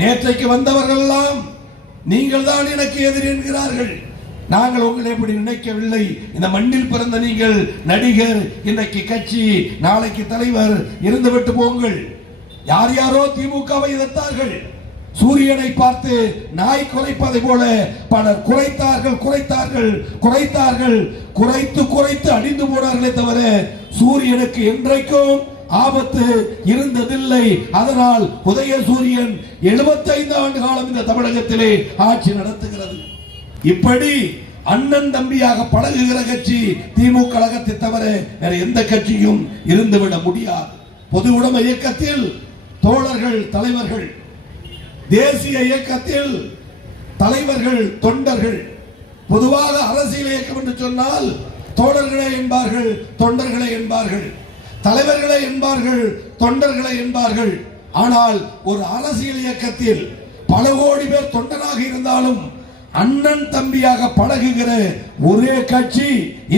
நேற்றைக்கு வந்தவர்கள் எல்லாம் நீங்கள் தான் எனக்கு எதிரி என்கிறார்கள். நாங்கள் உங்களை எப்படி நினைக்கவில்லை. இந்த மண்ணில் பிறந்த நீங்கள் நடிகர், இன்றைக்கு கட்சி, நாளைக்கு தலைவர், இருந்துவிட்டு போங்கள். யார் யாரோ திமுகவை எதிர்த்தார்கள். சூரியனை பார்த்து நாய் குறைப்பதை போல பலர் குறைத்து அடிந்து போனார்களே தவிர சூரியனுக்கு என்றைக்கும் ஆபத்து இருந்ததில்லை. அதனால் உதயசூரியன் 75 ஆண்டு காலம் இந்த தமிழகத்திலே ஆட்சி நடத்துகிறது. இப்படி அண்ணன் தம்பியாக பழகுகிற கட்சி திமுக கழகத்தை தவிர வேற எந்த கட்சியும் இருந்துவிட முடியாது. பொது உடைமை இயக்கத்தில் தோழர்கள் தலைவர்கள், தேசிய இயக்கத்தில் தலைவர்கள் தொண்டர்கள். பொதுவாக அரசியல் இயக்கம் என்று சொன்னால் தோழர்களே என்பார்கள், தொண்டர்களே என்பார்கள், தலைவர்களே என்பார்கள், தொண்டர்களே என்பார்கள். ஆனால் ஒரு அரசியல் இயக்கத்தில் பல கோடி பேர் தொண்டனாக இருந்தாலும் அண்ணன் தம்பியாக பழகுகிற ஒரே கட்சி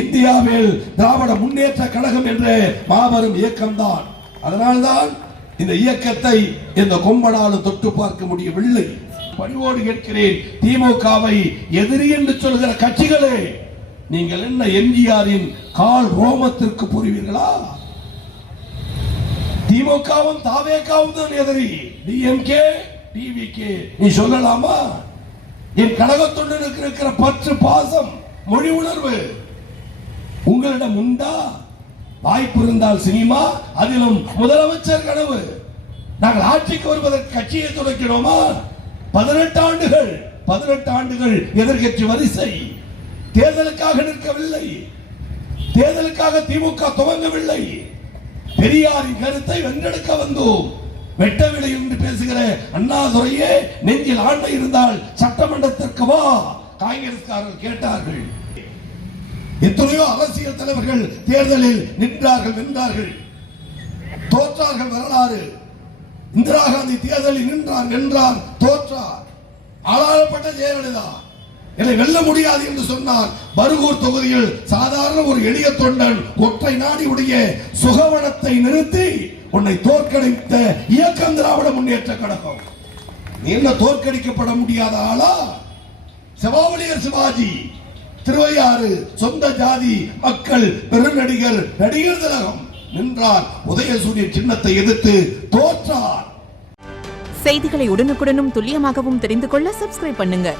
இந்தியாவில் திராவிட முன்னேற்ற கழகம் என்ற மாபெரும் இயக்கம்தான். அதனால்தான் இந்த இயக்கத்தை இந்த கொம்பனாலும் தொட்டு பார்க்க முடியவில்லை. பணிவோடு கேட்கிறேன், திமுகவை எதிரி என்று சொல்கிற கட்சிகளே, நீங்கள் என்ன எம்ஜிஆரின் கால் ரோமத்திற்கு புரிவீர்களா? திமுகவும் தாவேகவும் தான் எதிரி. டிஎம்கே டிவிகே நீ சொல்லலாமா? என் கழகத்துடன் இருக்கிற பற்று, பாசம், மொழி உணர்வு உங்களிடம் உண்டா? வாய்ப்பு இருந்தால் சினிமா, அதிலும் முதலமைச்சர் கனவு. நாங்கள் ஆட்சிக்கு வருவதற்கு கட்சியை துடைக்கிறோமா? 18 ஆண்டுகள் எதிர்கட்சி வரிசை. தேர்தலுக்காக நிற்கவில்லை, தேர்தலுக்காக திமுக துவங்கவில்லை. பெரியாரின் கருத்தை வென்றெடுக்க வந்தோம். வெட்டவில்லை என்று பேசுகிற அண்ணாதுரையே, நெஞ்சில் ஆண்மை இருந்தால் சட்டமன்றத்திற்கு வா, காங்கிரஸ்காரர்கள் கேட்டார்கள். எத்தனையோ அரசியல் தலைவர்கள் தேர்தலில் நின்றார்கள், வென்றார்கள், தோற்றார்கள். வரலாறு. இந்திரா காந்தி தேர்தலில் வென்றார், தோற்றார். ஆளாளப்பட்ட ஜெயலலிதா என்னை வெல்ல முடியாது என்று சொன்னார். பருகூர் தொகுதியில் சாதாரண ஒரு எளிய தொண்டன் ஒற்றை நாடி உடைய சுகவனத்தை நிறுத்தி உன்னை தோற்கடித்த இயக்கம் திராவிட முன்னேற்ற கழகம். என்ன தோற்கடிக்கப்பட முடியாத ஆளா? செவாவளியர் சிவாஜி, திருவையாறு, சொந்த ஜாதி மக்கள், பெருநடிகர், நடிகர் திலகம் நின்றார். உதயசூரிய சின்னத்தை எதிர்த்து தோற்றார். செய்திகளை உடனுக்குடனும் துல்லியமாகவும் தெரிந்து கொள்ள சப்ஸ்கிரைப் பண்ணுங்க.